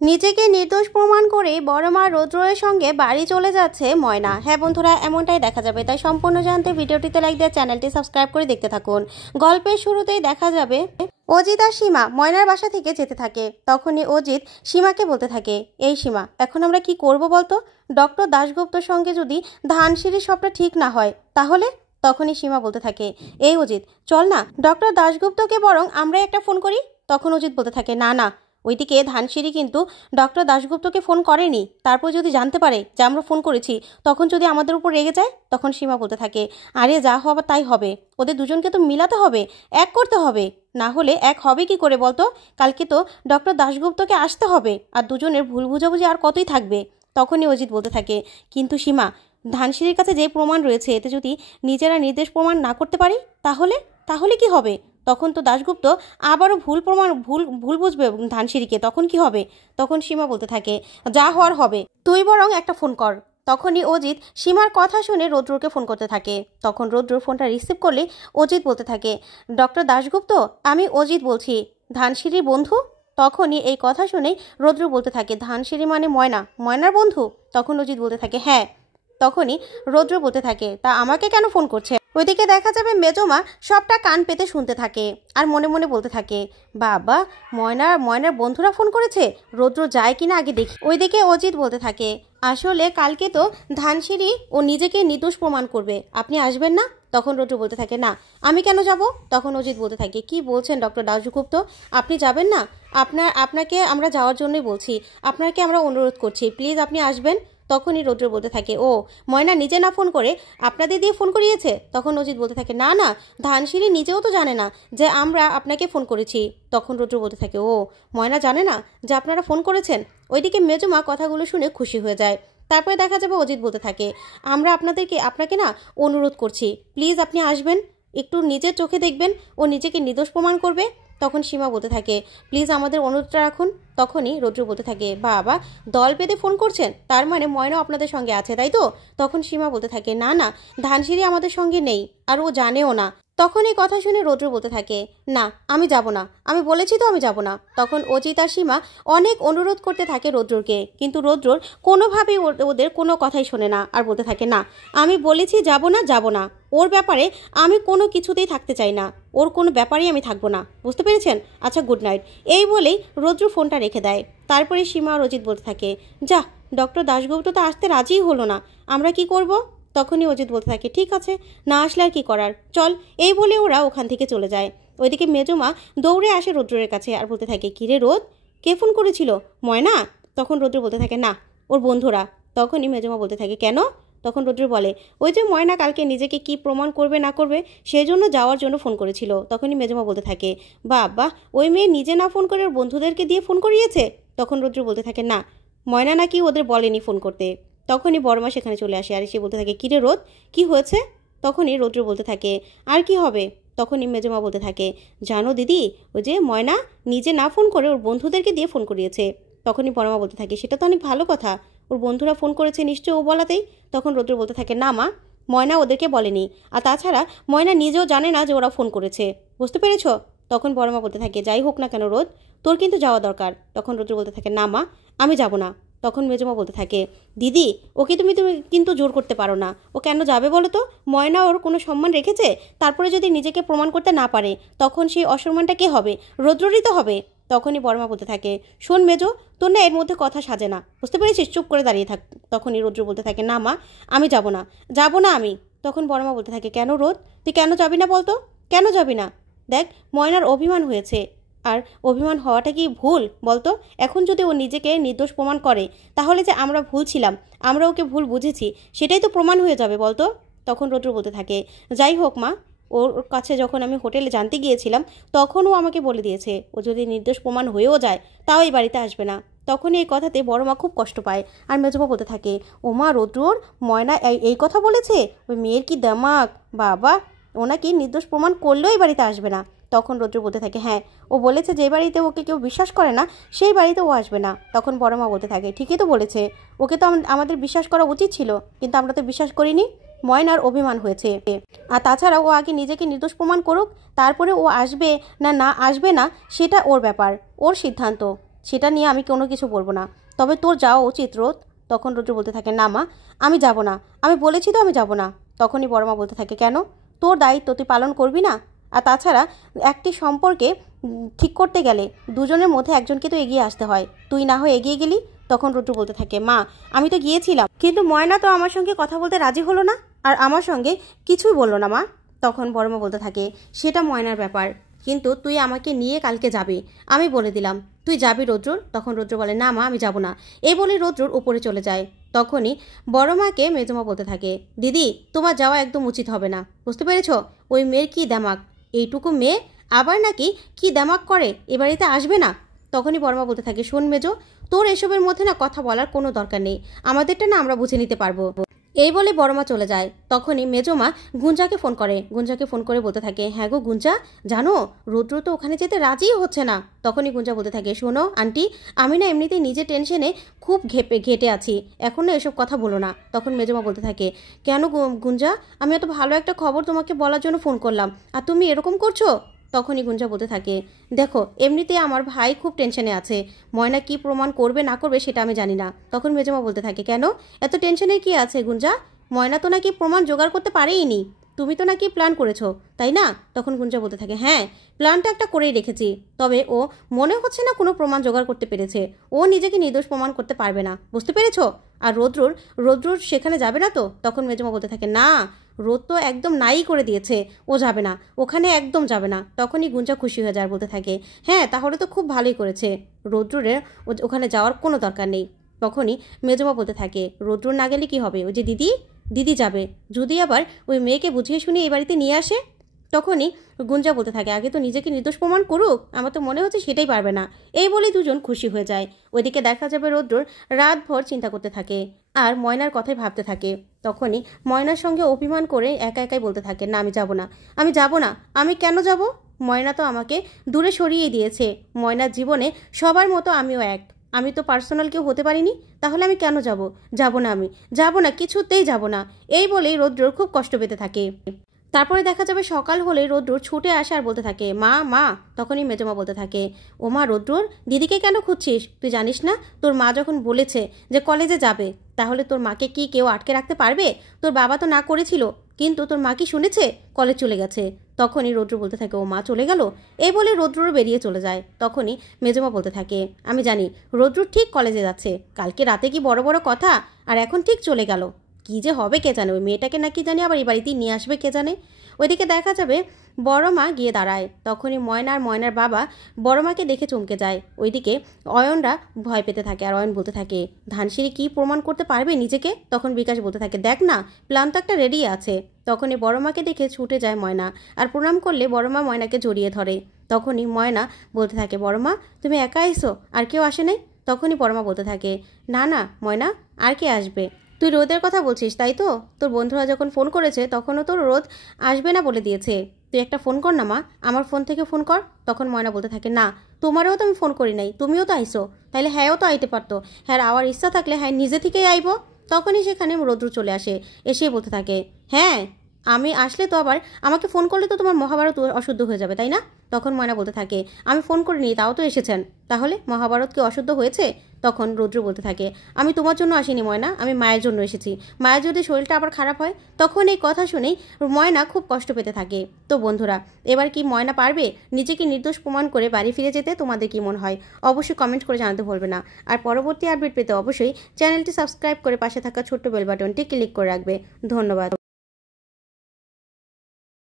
নিজেকে নির্দোষ প্রমাণ করে বড় মা রৌদ্রের সঙ্গে বাড়ি চলে যাচ্ছে ময়না। হ্যাঁ বন্ধুরা, এমনটাই দেখা যাবে, তাই সম্পূর্ণ জানতে ভিডিওটিতে লাইক দিয়ে চ্যানেলটি সাবস্ক্রাইব করে দেখতে থাকুন। গল্পের শুরুতেই দেখা যাবে অজিত আর সীমা ময়নার বাসা থেকে যেতে থাকে। তখনই অজিত সীমাকে বলতে থাকে, এই সীমা, এখন আমরা কি করব বলতো? ডক্টর দাশগুপ্তর সঙ্গে যদি ধানসিঁড়ির সবটা ঠিক না হয় তাহলে? তখনই সীমা বলতে থাকে, এই অজিত, চল না ডক্টর দাশগুপ্তকে বরং আমরা একটা ফোন করি। তখন অজিত বলতে থাকে, না না, ওইদিকে ধানসিঁড়ি কিন্তু ডক্টর দাশগুপ্তকে ফোন করেনি। তারপর যদি জানতে পারে যে আমরা ফোন করেছি, তখন যদি আমাদের উপর রেগে যায়। তখন সীমা বলতে থাকে, আরে যা হবার তাই হবে, ওদের দুজনকে তো মিলাতে হবে, এক করতে হবে, না হলে এক হবে কি করে বলতো? কালকে তো ডক্টর দাশগুপ্তকে আসতে হবে, আর দুজনের ভুল বুঝাবুঝি আর কতই থাকবে। তখনই অজিত বলতে থাকে, কিন্তু সীমা, ধানসিঁড়ির কাছে যে প্রমাণ রয়েছে, এতে যদি নিজেরা নির্দেশ প্রমাণ না করতে পারি তাহলে তাহলে কি হবে? তখন তো দাশগুপ্ত আবারও ভুল বুঝবে ধানসিঁড়িকে, তখন কি হবে? তখন সীমা বলতে থাকে, যা হওয়ার হবে, তুই বরং একটা ফোন কর। তখনই অজিত সীমার কথা শুনে রৌদ্রকে ফোন করতে থাকে। তখন রৌদ্র ফোনটা রিসিভ করলে অজিত বলতে থাকে, ডক্টর দাশগুপ্ত, আমি অজিত বলছি, ধানসিঁড়ির বন্ধু। তখনই এই কথা শুনেই রৌদ্র বলতে থাকে, ধানসিঁড়ি মানে ময়নার বন্ধু? তখন অজিত বলতে থাকে, হ্যাঁ। তখনই রৌদ্র বলতে থাকে, তা আমাকে কেন ফোন করছে? ওইদিকে দেখা যাবে মেজমা সবটা কান পেতে শুনতে থাকে আর মনে মনে বলতে থাকে, বাবা, ময়নার বন্ধুরা ফোন করেছে, রৌদ্র যায় কিনা আগে দেখি। ওইদিকে অজিত বলতে থাকে, আসলে কালকে তো ধানসিঁড়ি ও নিজেকে নির্দোষ প্রমাণ করবে, আপনি আসবেন না? তখন রৌদ্র বলতে থাকে, না, আমি কেন যাব? তখন অজিত বলতে থাকে, কি বলছেন ডক্টর দাশগুপ্ত, আপনি যাবেন না? আপনাকে আমরা যাওয়ার জন্যই বলছি, আপনাকে আমরা অনুরোধ করছি, প্লিজ আপনি আসবেন। তখনই রৌদ্র বলতে থাকে, ও ময়না নিজে না ফোন করে আপনাদের দিয়ে ফোন করিয়েছে? তখন অজিত বলতে থাকে, না না, ধানসিঁড়ি নিজেও তো জানে না যে আমরা আপনাকে ফোন করেছি। তখন রৌদ্র বলতে থাকে, ও ময়না জানে না যে আপনারা ফোন করেছেন? ওইদিকে মেজমা কথাগুলো শুনে খুশি হয়ে যায়। তারপরে দেখা যাবে অজিত বলতে থাকে, আমরা আপনাকে না অনুরোধ করছি, প্লিজ আপনি আসবেন, একটু নিজের চোখে দেখবেন, ও নিজেকে নির্দোষ প্রমাণ করবে। তখন সীমা বলতে থাকে, প্লিজ আমাদের অনুরোধটা রাখুন। তখনই রৌদ্র বলতে থাকে, বাবা, দল বেঁধে ফোন করছেন, তার মানে ময়না আপনাদের সঙ্গে আছে, তাই তো? তখন সীমা বলতে থাকে, না না, ধানসিঁড়ি আমাদের সঙ্গে নেই, আর ও জানেও না। তখন এই কথা শুনে রৌদ্র বলতে থাকে, না, আমি যাব না, আমি বলেছি তো আমি যাব না। তখন অজিত আর সীমা অনেক অনুরোধ করতে থাকে রৌদ্রকে, কিন্তু রৌদ্রর কোনোভাবেই ওদের কোনো কথাই শোনে না, আর বলতে থাকে, না, আমি বলেছি যাব না, ওর ব্যাপারে আমি কোনো কিছুতেই থাকতে চাই না, ওর কোনো ব্যাপারেই আমি থাকবো না, বুঝতে পেরেছেন? আচ্ছা, গুড নাইট। এই বলেই রৌদ্র ফোনটা রেখে দেয়। তারপরে সীমা আর অজিত বলতে থাকে, যা, ডক্টর দাশগুপ্ত তো আসতে রাজিই হলো না, আমরা কি করব? তখনই অজিত বলতে থাকে, ঠিক আছে, না আসলে আর কি করার, চল। এই বলে ওরা ওখান থেকে চলে যায়। ওইদিকে মেজমা দৌড়ে আসে রৌদ্রের কাছে আর বলতে থাকে, কিরে রোদ, কে ফোন করেছিল? ময়না? তখন রৌদ্র বলতে থাকে, না, ওর বন্ধুরা। তখনই মেজমা বলতে থাকে, কেন? তখন রৌদ্র বলে, ওই যে ময়না কালকে নিজেকে কি প্রমাণ করবে না করবে, সেই জন্য যাওয়ার জন্য ফোন করেছিল। তখনই মেজমা বলতে থাকে, বাবা, ওই মেয়ে নিজে না ফোন করে ওর বন্ধুদেরকে দিয়ে ফোন করিয়েছে? তখন রৌদ্র বলতে থাকে, না, ময়না নাকি ওদের বলেনি ফোন করতে। তখনই বড়মা সেখানে চলে আসে আর সে বলতে থাকে, কিরে রোদ, কি হয়েছে? তখনই রৌদ্র বলতে থাকে, আর কি হবে? তখনই মেজমা বলতে থাকে, জানো দিদি, ওই যে ময়না নিজে না ফোন করে ওর বন্ধুদেরকে দিয়ে ফোন করিয়েছে। তখনই বড়মা বলতে থাকে, সেটা তো অনেক ভালো কথা, ওর বন্ধুরা ফোন করেছে নিশ্চয় ও বলাতেই। তখন রৌদ্র বলতে থাকে, না মা, ময়না ওদেরকে বলেনি, আর তাছাড়া ময়না নিজেও জানে না যে ওরা ফোন করেছে, বুঝতে পেরেছ? তখন বড়মা বলতে থাকে, যাই হোক না কেন রোদ, তোর কিন্তু যাওয়া দরকার। তখন রৌদ্র বলতে থাকে, না মা, আমি যাব না। তখন মেজমা বলতে থাকে, দিদি, ওকে তুমি কিন্তু জোর করতে পারো না, ও কেন যাবে বলো তো? ময়না ওর কোনো সম্মান রেখেছে, তারপরে যদি নিজেকে প্রমাণ করতে না পারে, তখন সেই অসম্মানটা কে হবে? রৌদ্ররই তো হবে। তখনই বড়মা বলতে থাকে, শোন মেজো, তোর না এর মধ্যে কথা সাজে না, বুঝতে পেরেছিস? চুপ করে দাঁড়িয়ে থাক। তখনই রৌদ্র বলতে থাকে, না মা, আমি যাব না আমি। তখন বড়মা বলতে থাকে, কেন রোদ, তুই কেন যাবি না বলতো? কেন যাবি না? দেখ, ময়নার অভিমান হয়েছে, আর অভিমান হওয়াটা কি ভুল বলতো? এখন যদি ও নিজেকে নির্দোষ প্রমাণ করে, তাহলে যে আমরা ভুল ছিলাম, আমরা ওকে ভুল বুঝেছি, সেটাই তো প্রমাণ হয়ে যাবে বলতো? তখন রৌদ্র বলতে থাকে, যাই হোক মা, ওর কাছে যখন আমি হোটেলে জানতে গিয়েছিলাম, তখন ও আমাকে বলে দিয়েছে, ও যদি নির্দোষ প্রমাণ হয়েও যায়, তাও এই বাড়িতে আসবে না। তখন এই কথাতে বড় মা খুব কষ্ট পায়, আর মেজমা বলতে থাকে, ও মা, রৌদ্রর ময়না এই কথা বলেছে? ওই মেয়ের কি দামাক, বাবা, ও নাকি নির্দোষ প্রমাণ করলেও এই বাড়িতে আসবে না। তখন রৌদ্র বলতে থাকে, হ্যাঁ, ও বলেছে যে বাড়িতে ওকে কেউ বিশ্বাস করে না, সেই বাড়িতে ও আসবে না। তখন বড় মা বলতে থাকে, ঠিকই তো বলেছে, ওকে তো আমাদের বিশ্বাস করা উচিত ছিল, কিন্তু আমরা তো বিশ্বাস করিনি, ময়নার অভিমান হয়েছে। আর তাছাড়া ও আগে নিজেকে নির্দোষ প্রমাণ করুক, তারপরে ও আসবে না আসবে না সেটা ওর ব্যাপার, ওর সিদ্ধান্ত। সেটা নিয়ে আমি কোনো কিছু বলবো না, তবে তোর যাওয়া উচিত রোদ। তখন রুদ্র বলতে থাকে, না মা আমি যাব না, আমি বলেছি তো আমি যাব না। তখনই বড় মা বলতে থাকে, কেন, তোর দায়িত্ব তুই পালন করবি না? আর তাছাড়া একটি সম্পর্কে ঠিক করতে গেলে দুজনের মধ্যে একজনকে তো এগিয়ে আসতে হয়, তুই না হয়ে এগিয়ে গেলি। তখন রুদ্র বলতে থাকে, মা আমি তো গিয়েছিলাম, কিন্তু ময়না তো আমার সঙ্গে কথা বলতে রাজি হলো না, আর আমার সঙ্গে কিছুই বললো না মা। তখন বড় মা বলতে থাকে, সেটা ময়নার ব্যাপার, কিন্তু তুই আমাকে নিয়ে কালকে যাবি, আমি বলে দিলাম তুই যাবি রৌদ্রর। তখন রৌদ্র বলে, না মা আমি যাব না। এই বলে রৌদ্রর উপরে চলে যায়। তখনই বড় মাকে মেজমা বলতে থাকে, দিদি তোমার যাওয়া একদম উচিত হবে না, বুঝতে পেরেছ? ওই মেয়ের কি দেমাক, এইটুকু মেয়ে আবার নাকি কি দেমাক করে, এ বাড়িতে আসবে না। তখনই বড় মা বলতে থাকে, শোন মেজো, তোর এসবের মধ্যে না কথা বলার কোনো দরকার নেই, আমাদেরটা না আমরা বুঝে নিতে পারবো। এই বলে বড় মা চলে যায়। তখনই মেজমা গুঞ্জাকে ফোন করে, গুঞ্জাকে ফোন করে বলতে থাকে, হ্যাঁ গো গুঞ্জা, জানো রুদ্র তো ওখানে যেতে রাজিই হচ্ছে না। তখনই গুঞ্জা বলতে থাকে, শোনো আন্টি, আমি না এমনিতেই নিজের টেনশনে খুব ঘেটে আছি, এখন না এসব কথা বলো না। তখন মেজমা বলতে থাকে, কেন গুঞ্জা, আমি এত ভালো একটা খবর তোমাকে বলার জন্য ফোন করলাম, আর তুমি এরকম করছো? তখনই গুঞ্জা বলতে থাকে, দেখো এমনিতে আমার ভাই খুব টেনশনে আছে, ময়না কি প্রমাণ করবে না করবে সেটা আমি জানি না। তখন মেজমা বলতে থাকে, কেন এত টেনশনের কি আছে গুঞ্জা, ময়না তো নাকি প্রমাণ জোগাড় করতে পারেই নি, তুমি তো নাকি প্ল্যান করেছো তাই না? তখন গুঞ্জা বলতে থাকে, হ্যাঁ প্ল্যানটা একটা করেই রেখেছি, তবে ও মনে হচ্ছে না কোনো প্রমাণ জোগাড় করতে পেরেছে, ও নিজেকে নির্দোষ প্রমাণ করতে পারবে না, বুঝতে পেরেছো? আর রৌদ্রর সেখানে যাবে না তো? তখন মেজমা বলতে থাকে, না রোদ তো একদম নাই করে দিয়েছে, ও যাবে না, ওখানে একদম যাবে না। তখনই গুঞ্জা খুশি হয়ে যায়, বলতে থাকে, হ্যাঁ তাহলে তো খুব ভালোই করেছে, রৌদ্রের ওখানে যাওয়ার কোনো দরকার নেই। তখনই মেজমা বলতে থাকে, রৌদ্র না গেলে কি হবে, ওই যে দিদি যাবে, যদি আবার ওই মেয়েকে বুঝিয়ে শুনিয়ে এই বাড়িতে নিয়ে আসে। তখনই গুঞ্জা বলতে থাকে, আগে তো নিজেকে নির্দোষ প্রমাণ করুক, আমার তো মনে হচ্ছে সেটাই পারবে না। এই বলেই দুজন খুশি হয়ে যায়। ওইদিকে দেখা যাবে রৌদ্রর রাতভর চিন্তা করতে থাকে আর ময়নার কথাই ভাবতে থাকে। তখনই ময়নার সঙ্গে অভিমান করে একা একাই বলতে থাকে, না আমি যাব না, আমি যাব না, আমি কেন যাব? ময়না তো আমাকে দূরে সরিয়ে দিয়েছে, ময়নার জীবনে সবার মতো আমিও এক, আমি তো পার্সোনাল কেউ হতে পারিনি, তাহলে আমি কেন যাব? যাব না, আমি যাব না, কিছুতেই যাব না। এই বলেই রৌদ্রর খুব কষ্ট পেতে থাকে। তারপরে দেখা যাবে সকাল হলে রৌদ্র ছুটে আসে আর বলতে থাকে, মা মা। তখনই মেজমা বলতে থাকে, ও মা রৌদ্রর দিদিকে কেন খুঁজছিস, তুই জানিস না তোর মা যখন বলেছে যে কলেজে যাবে, তাহলে তোর মাকে কি কেউ আটকে রাখতে পারবে? তোর বাবা তো না করেছিল, কিন্তু তোর মা কি শুনেছে, কলেজ চলে গেছে। তখনই রৌদ্র বলতে থাকে, ও মা চলে গেল? এই বলে রৌদ্র বেরিয়ে চলে যায়। তখনই মেজমা বলতে থাকে, আমি জানি রৌদ্র ঠিক কলেজে যাচ্ছে, কালকে রাতে কি বড় বড় কথা, আর এখন ঠিক চলে গেল, কি যে হবে কে জানে, ওই মেয়েটাকে নাকি জানি আবার এই বাড়িতেই নিয়ে আসবে কে জানে। ওইদিকে দেখা যাবে বড় মা গিয়ে দাঁড়ায়। তখনই ময়নার বাবা বড় মাকে দেখে চমকে যায়। ওইদিকে অয়নরা ভয় পেতে থাকে আর অয়ন বলতে থাকে, ধানসিঁড়ি কি প্রমাণ করতে পারবে নিজেকে? তখন বিকাশ বলতে থাকে, দেখ না প্ল্যান তো একটা রেডি আছে। তখনই বড় মাকে দেখে ছুটে যায় ময়না, আর প্রণাম করলে বড় মা ময়নাকে জড়িয়ে ধরে। তখনই ময়না বলতে থাকে, বড় মা তুমি একা এসো, আর কেউ আসে নাই? তখনই বড় মা বলতে থাকে, না না ময়না, আর কে আসবে? তুই রোদের কথা বলছিস তাই তো? তোর বন্ধুরা যখন ফোন করেছে তখনও তোর রোদ আসবে না বলে দিয়েছে, তুই একটা ফোন কর না মা, আমার ফোন থেকে ফোন কর। তখন ময়না বলতে থাকে, না তোমারও তো আমি ফোন করি নাই, তুমিও তো আইসো, তাইলে হ্যাঁও তো আইতে পারতো, হ্যাঁ আওয়ার ইচ্ছা থাকলে হ্যাঁ নিজে থেকেই আইব। তখনই সেখানে রৌদ্র চলে আসে, এসে বলতে থাকে, হ্যাঁ আমি আসলে তো আবার আমাকে ফোন করলে তো তোমার মহাভারত অশুদ্ধ হয়ে যাবে তাই না? তখন ময়না বলতে থাকে, আমি ফোন করিনি, তাও তো এসেছেন, তাহলে মহাভারত কি অশুদ্ধ হয়েছে? তখন রৌদ্র বলতে থাকে, আমি তোমার জন্য আসিনি ময়না, আমি মায়ের জন্য এসেছি, মায়ের যদি শরীরটা আবার খারাপ হয়। তখন এই কথা শুনেই ময়না খুব কষ্ট পেতে থাকে। তো বন্ধুরা, এবার কি ময়না পারবে নিজেকে নির্দোষ প্রমাণ করে বাড়ি ফিরে যেতে? তোমাদের কি মনে হয় অবশ্যই কমেন্ট করে জানাতে ভুলবে না। আর পরবর্তী আপডেট পেতে অবশ্যই চ্যানেলটি সাবস্ক্রাইব করে পাশে থাকা ছোট্ট বেল বাটনটি ক্লিক করে রাখবে। ধন্যবাদ।